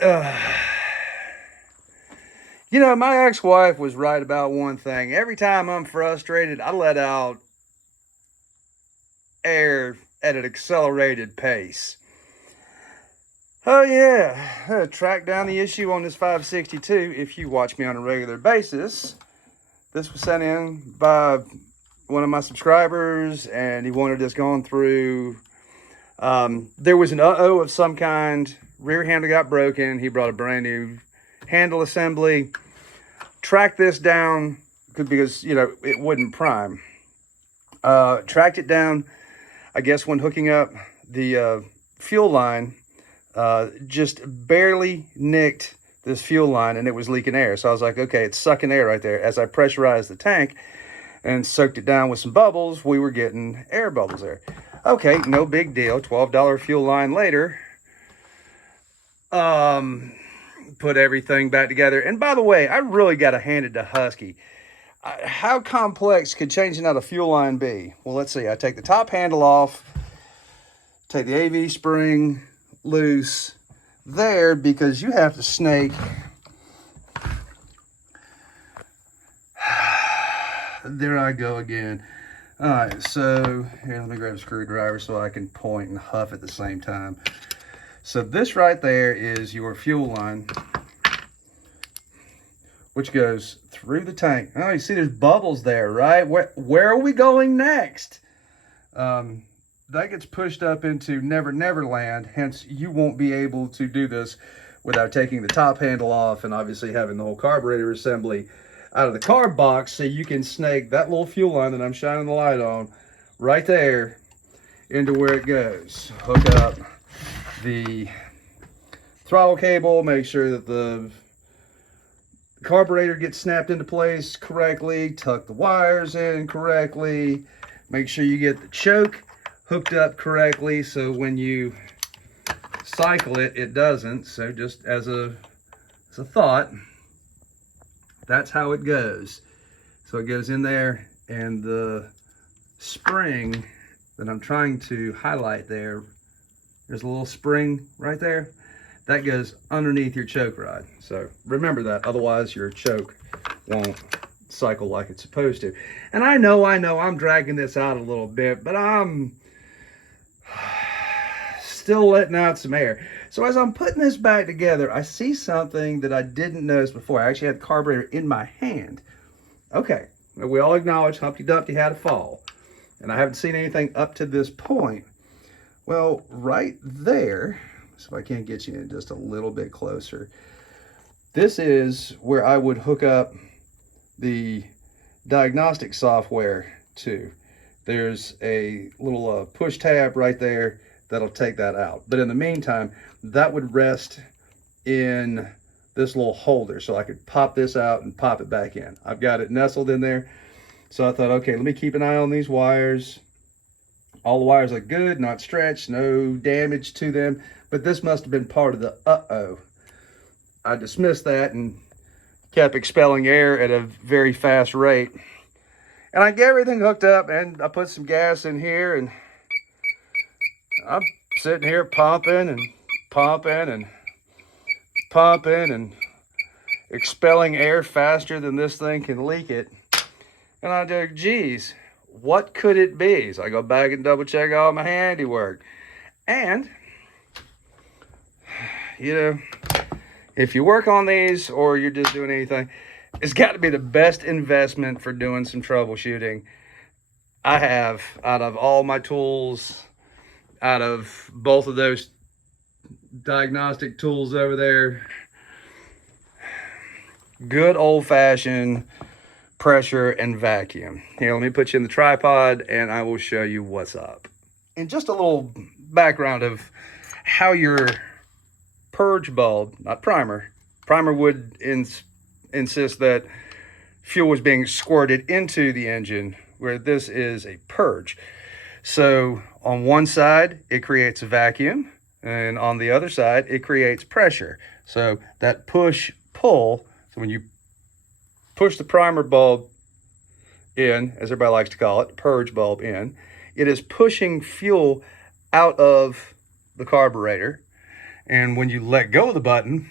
You know, my ex-wife was right about one thing. Every time I'm frustrated, I let out air at an accelerated pace. Oh yeah, track down the issue on this 562 if you watch me on a regular basis. This was sent in by one of my subscribers, and he wanted this gone through. There was an uh-oh of some kind. Rear handle got broken. He brought a brand new handle assembly. Tracked this down because, you know, it wouldn't prime. Tracked it down, I guess, when hooking up the fuel line. Just barely nicked this fuel line and it was leaking air. So I was like, okay, it's sucking air right there. As I pressurized the tank and soaked it down with some bubbles, we were getting air bubbles there. Okay, no big deal. $12 fuel line later. Put everything back together. And by the way, I really got to hand it to Husky. How complex could changing out a fuel line be? Well, let's see. I take the top handle off, take the AV spring loose there because you have to snake. There I go again. All right, so here, let me grab a screwdriver so I can point and huff at the same time. So this right there is your fuel line, which goes through the tank. Oh, you see there's bubbles there, right? Where are we going next? That gets pushed up into Never Never Land, hence you won't be able to do this without taking the top handle off and obviously having the whole carburetor assembly out of the carb box, so you can snake that little fuel line that I'm shining the light on right there into where it goes. Hook up the throttle cable, make sure that the carburetor gets snapped into place correctly, tuck the wires in correctly, make sure you get the choke hooked up correctly so when you cycle it, it doesn't. So just as a thought, that's how it goes. So it goes in there, and the spring that I'm trying to highlight there, there's a little spring right there. That goes underneath your choke rod. So remember that, otherwise your choke won't cycle like it's supposed to. And I know I'm dragging this out a little bit, but I'm still letting out some air. So as I'm putting this back together, I see something that I didn't notice before. I actually had the carburetor in my hand. Okay, we all acknowledge Humpty Dumpty had a fall, and I haven't seen anything up to this point. Well, right there, so if I can't get you in just a little bit closer, this is where I would hook up the diagnostic software to. There's a little push tab right there that'll take that out. But in the meantime, that would rest in this little holder, so I could pop this out and pop it back in. I've got it nestled in there. So I thought, okay, let me keep an eye on these wires. All the wires look good, not stretched, no damage to them, but this must have been part of the uh-oh. I dismissed that and kept expelling air at a very fast rate. And I get everything hooked up, and I put some gas in here, and I'm sitting here pumping and pumping and pumping and expelling air faster than this thing can leak it. And I go, geez, what could it be? So I go back and double check all my handiwork. And, you know, if you work on these or you're just doing anything, it's got to be the best investment for doing some troubleshooting. I have, out of all my tools, out of both of those diagnostic tools over there, good old-fashioned pressure and vacuum. Here, let me put you in the tripod and I will show you what's up. And just a little background of how your purge bulb, not primer would insist that fuel was being squirted into the engine, where this is a purge. So on one side, it creates a vacuum, and on the other side, it creates pressure. So that push-pull, so when you push the primer bulb in, as everybody likes to call it, purge bulb in, it is pushing fuel out of the carburetor. And when you let go of the button,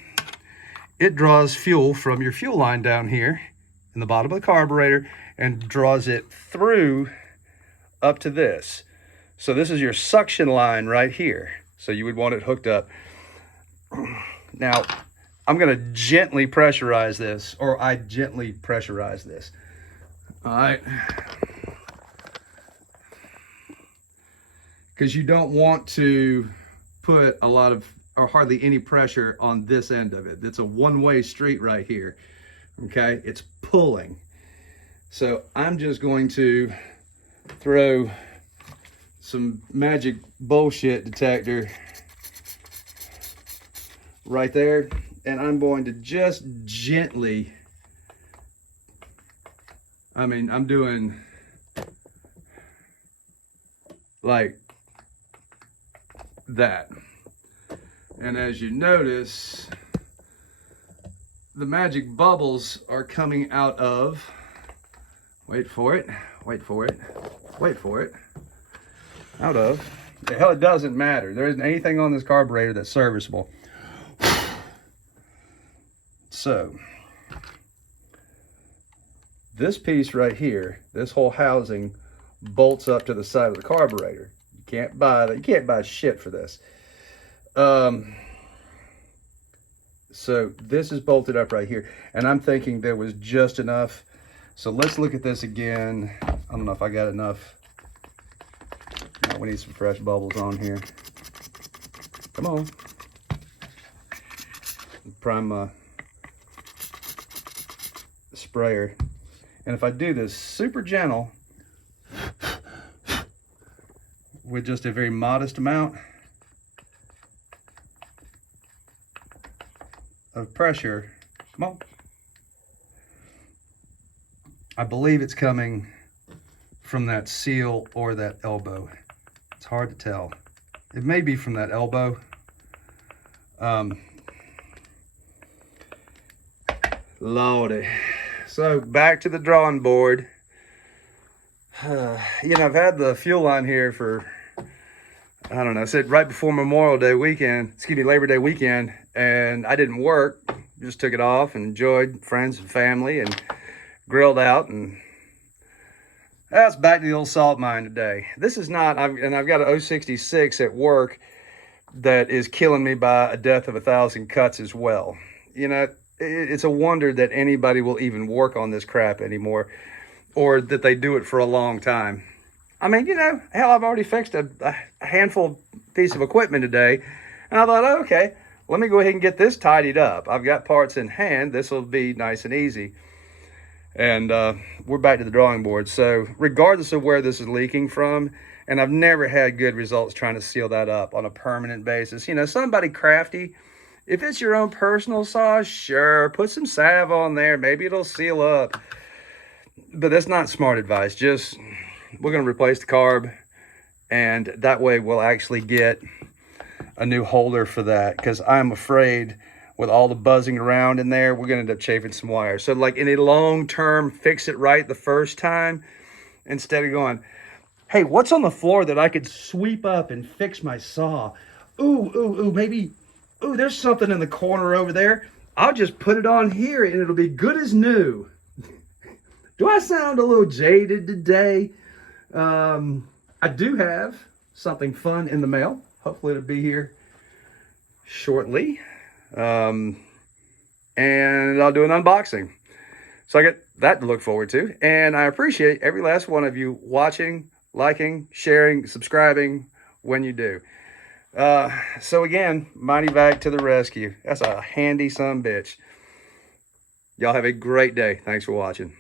it draws fuel from your fuel line down here in the bottom of the carburetor and draws it through up to this. So this is your suction line right here. So you would want it hooked up. Now, I'm gonna gently pressurize this, or I gently pressurize this. All right. Because you don't want to put a lot of, or hardly any pressure on this end of it. It's a one-way street right here, okay? It's pulling. So I'm just going to throw some magic bullshit detector right there, and I'm going to just gently, I'm doing like that. And as you notice, the magic bubbles are coming out of, wait for it, out of, the hell, it doesn't matter. There isn't anything on this carburetor that's serviceable. So, this piece right here, this whole housing bolts up to the side of the carburetor. You can't buy that. You can't buy shit for this. So this is bolted up right here, and I'm thinking there was just enough. So let's look at this again. I don't know if I got enough. No, we need some fresh bubbles on here. Come on. Prime my sprayer. And if I do this super gentle with just a very modest amount of pressure, come on. I believe it's coming from that seal or that elbow. It's hard to tell. It may be from that elbow. Lordy. So back to the drawing board. I've had the fuel line here for, I don't know, said right before Labor Day weekend, and I didn't work, just took it off and enjoyed friends and family and grilled out, and that's back to the old salt mine today. This is not, I've got an 066 at work that is killing me by a death of 1,000 cuts as well. It's a wonder that anybody will even work on this crap anymore, or that they do it for a long time. Hell, I've already fixed a handful piece of equipment today, and I thought, oh, okay, let me go ahead and get this tidied up. I've got parts in hand. This will be nice and easy. And we're back to the drawing board. So regardless of where this is leaking from, and I've never had good results trying to seal that up on a permanent basis. Somebody crafty, if it's your own personal sauce, sure, put some salve on there. Maybe it'll seal up. But that's not smart advice. Just, we're going to replace the carb, and that way we'll actually get a new holder for that, because I'm afraid with all the buzzing around in there, we're going to end up chafing some wires. So like in a long term, fix it right the first time, instead of going, hey, what's on the floor that I could sweep up and fix my saw? Maybe, there's something in the corner over there. I'll just put it on here and it'll be good as new. Do I sound a little jaded today? I do have something fun in the mail. Hopefully it'll be here shortly. And I'll do an unboxing. So I get that to look forward to. And I appreciate every last one of you watching, liking, sharing, subscribing when you do. So again, Mighty Vac to the rescue. That's a handy son bitch. Y'all have a great day. Thanks for watching.